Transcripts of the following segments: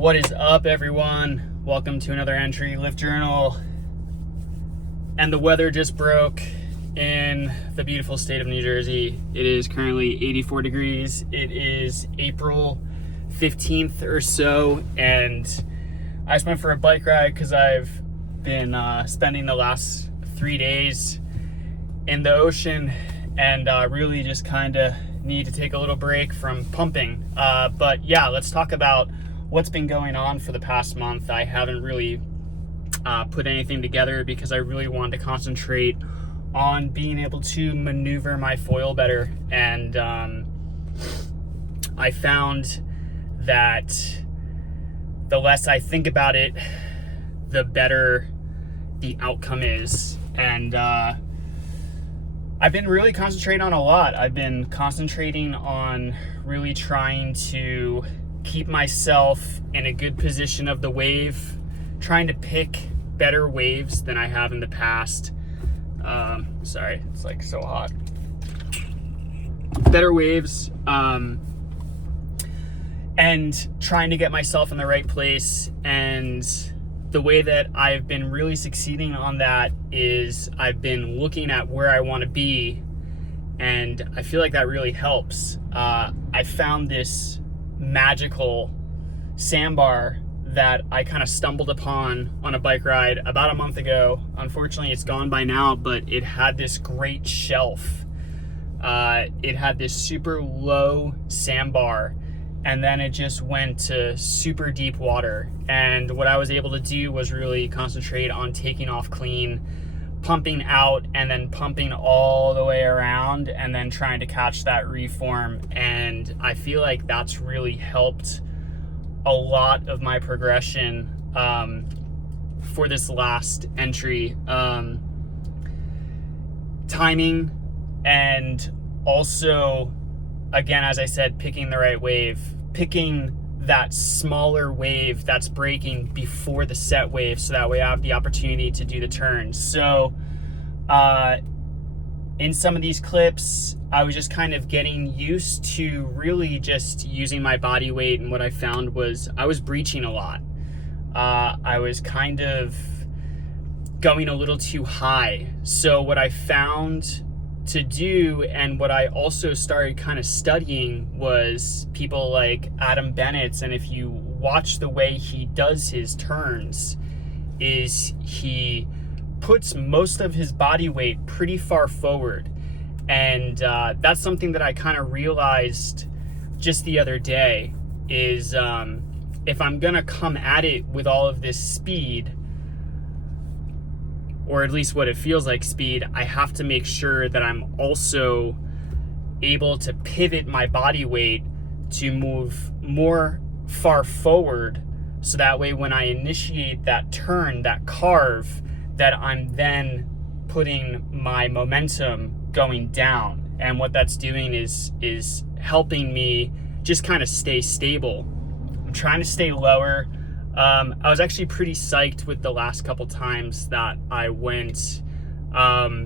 What is up, everyone? Welcome to another entry, Lift Journal. And the weather just broke in the beautiful state of New Jersey. It is currently 84 degrees. It is April 15th or so, and I just went for a bike ride because I've been spending the last 3 days in the ocean and really just kind of need to take a little break from pumping. But yeah, let's talk about what's been going on for the past month. I haven't really put anything together because I really wanted to concentrate on being able to maneuver my foil better. And I found that the less I think about it, the better the outcome is. And I've been really concentrating on a lot. I've been concentrating on really trying to keep myself in a good position of the wave, trying to pick better waves than I have in the past. Sorry, it's like so hot. Better waves, and trying to get myself in the right place. And the way that I've been really succeeding on that is I've been looking at where I want to be, and I feel like that really helps. I found this magical sandbar that I kind of stumbled upon on a bike ride about a month ago. Unfortunately, it's gone by now, but it had this great shelf. It had this super low sandbar, and then it just went to super deep water. And what I was able to do was really concentrate on taking off clean, pumping out, and then pumping all the way around, and then trying to catch that reform. And I feel like that's really helped a lot of my progression for this last entry. Timing, and also, again, as I said, picking the right wave, picking that smaller wave that's breaking before the set wave, so that way I have the opportunity to do the turns. So in some of these clips, I was just kind of getting used to really just using my body weight, and what I found was I was breaching a lot. I was kind of going a little too high. So what I found to do, and what I also started kind of studying, was people like Adam Bennett's. And if you watch the way he does his turns, is he puts most of his body weight pretty far forward. And that's something that I kind of realized just the other day, is if I'm gonna come at it with all of this speed, or at least what it feels like speed, I have to make sure that I'm also able to pivot my body weight to move more far forward, so that way when I initiate that turn, that carve, that I'm then putting my momentum going down. And what that's doing is helping me just kind of stay stable. I'm trying to stay lower. I was actually pretty psyched with the last couple times that I went. I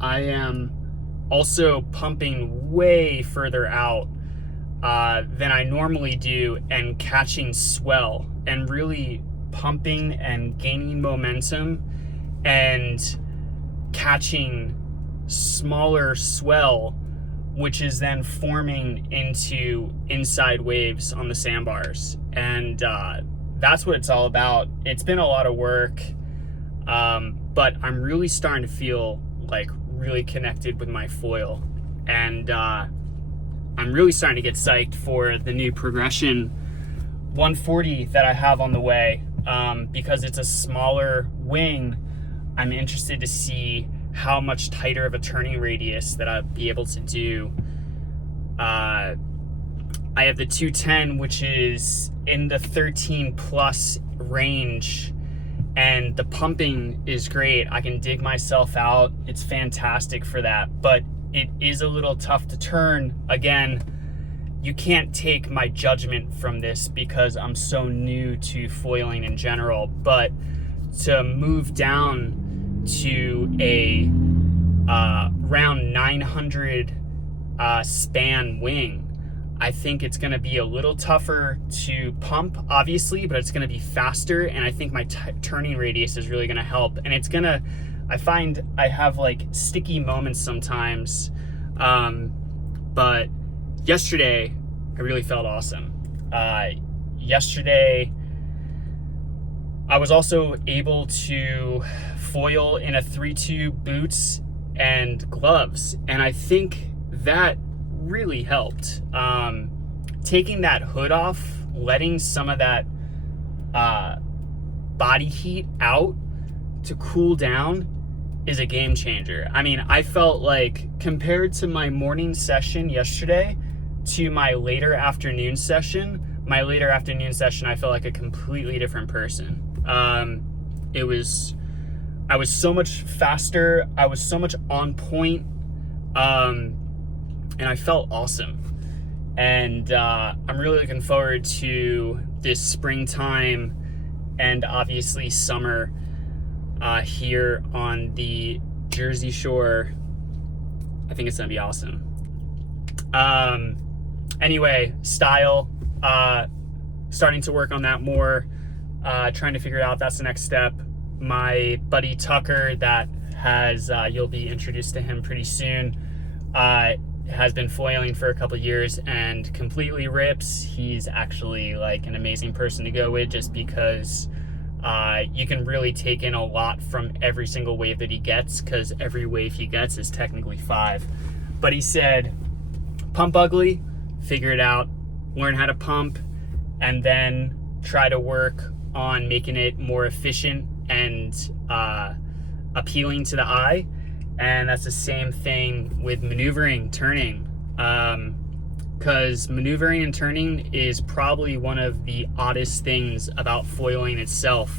am also pumping way further out than I normally do, and catching swell, and really pumping and gaining momentum and catching smaller swell, which is then forming into inside waves on the sandbars. And that's what it's all about. It's been a lot of work, but I'm really starting to feel like really connected with my foil. And I'm really starting to get psyched for the new progression 140 that I have on the way. Because it's a smaller wing, I'm interested to see how much tighter of a turning radius that I'll be able to do. I have the 210, which is in the 13 plus range, and the pumping is great. I can dig myself out. It's fantastic for that, but it is a little tough to turn. Again, you can't take my judgment from this because I'm so new to foiling in general, but to move down to a round 900 span wing, I think it's going to be a little tougher to pump, obviously, but it's going to be faster. And I think my turning radius is really going to help. And it's going to, I find I have like sticky moments sometimes. But yesterday, I really felt awesome. Yesterday, I was also able to foil in a 3-2 boots and gloves. And I think that really helped. Taking that hood off, letting some of that body heat out to cool down is a game changer. I mean, I felt like compared to my morning session yesterday to my later afternoon session, I felt like a completely different person. I was so much faster. I was so much on point. And I felt awesome. And I'm really looking forward to this springtime and obviously summer here on the Jersey Shore. I think it's gonna be awesome. Anyway, style, starting to work on that more, trying to figure it out. That's the next step. My buddy Tucker, that has, you'll be introduced to him pretty soon, has been foiling for a couple years and completely rips. He's actually like an amazing person to go with, just because you can really take in a lot from every single wave that he gets, because every wave he gets is technically 5. But he said, pump ugly, figure it out, learn how to pump, and then try to work on making it more efficient and appealing to the eye. And that's the same thing with maneuvering, turning, because maneuvering and turning is probably one of the oddest things about foiling itself,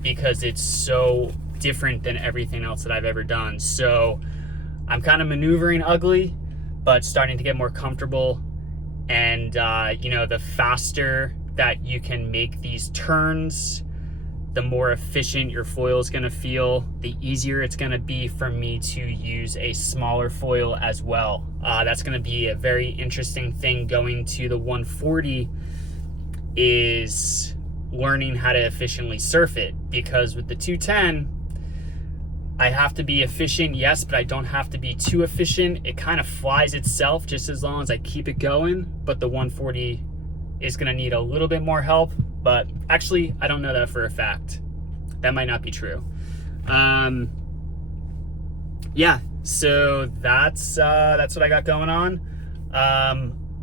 because it's so different than everything else that I've ever done. So I'm kind of maneuvering ugly, but starting to get more comfortable. And the faster that you can make these turns, the more efficient your foil is going to feel, the easier it's going to be for me to use a smaller foil as well. That's going to be a very interesting thing going to the 140, is learning how to efficiently surf it, because with the 210, I have to be efficient, yes, but I don't have to be too efficient. It kind of flies itself just as long as I keep it going, but the 140 is going to need a little bit more help. But actually, I don't know that for a fact. That might not be true. Yeah, so that's what I got going on.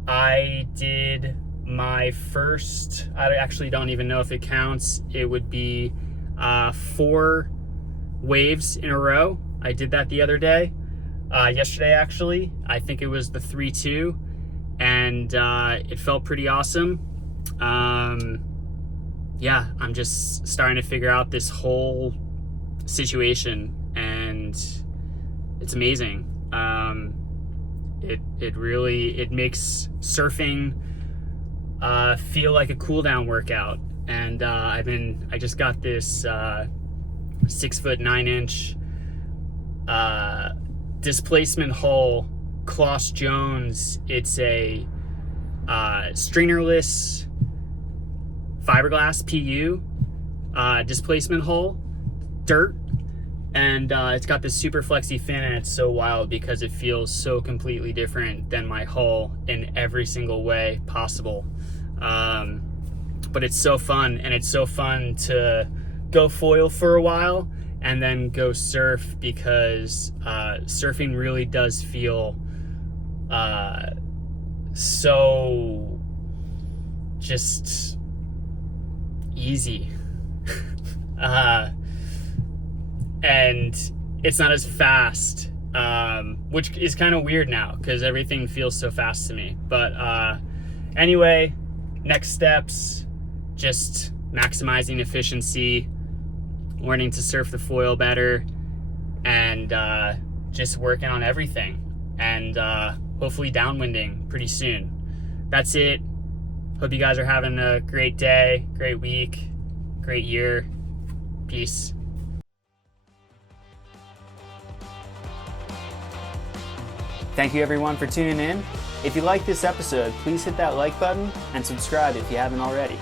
I did my first, I actually don't even know if it counts. It would be 4 waves in a row. I did that the other day. Yesterday, actually. I think it was the 3-2. And it felt pretty awesome. Yeah, I'm just starting to figure out this whole situation, and it's amazing. It really makes surfing feel like a cool down workout. And I just got this 6'9" displacement hull, Kloss Jones. It's a stringerless fiberglass PU displacement hull, dirt, and it's got this super flexy fin, and it's so wild because it feels so completely different than my hull in every single way possible. But it's so fun, and it's so fun to go foil for a while and then go surf, because surfing really does feel so just easy. And it's not as fast, which is kind of weird now because everything feels so fast to me. But anyway, next steps, just maximizing efficiency, learning to surf the foil better, and just working on everything, and hopefully downwinding pretty soon. That's it. Hope you guys are having a great day, great week, great year. Peace. Thank you everyone for tuning in. If you like this episode, please hit that like button and subscribe if you haven't already.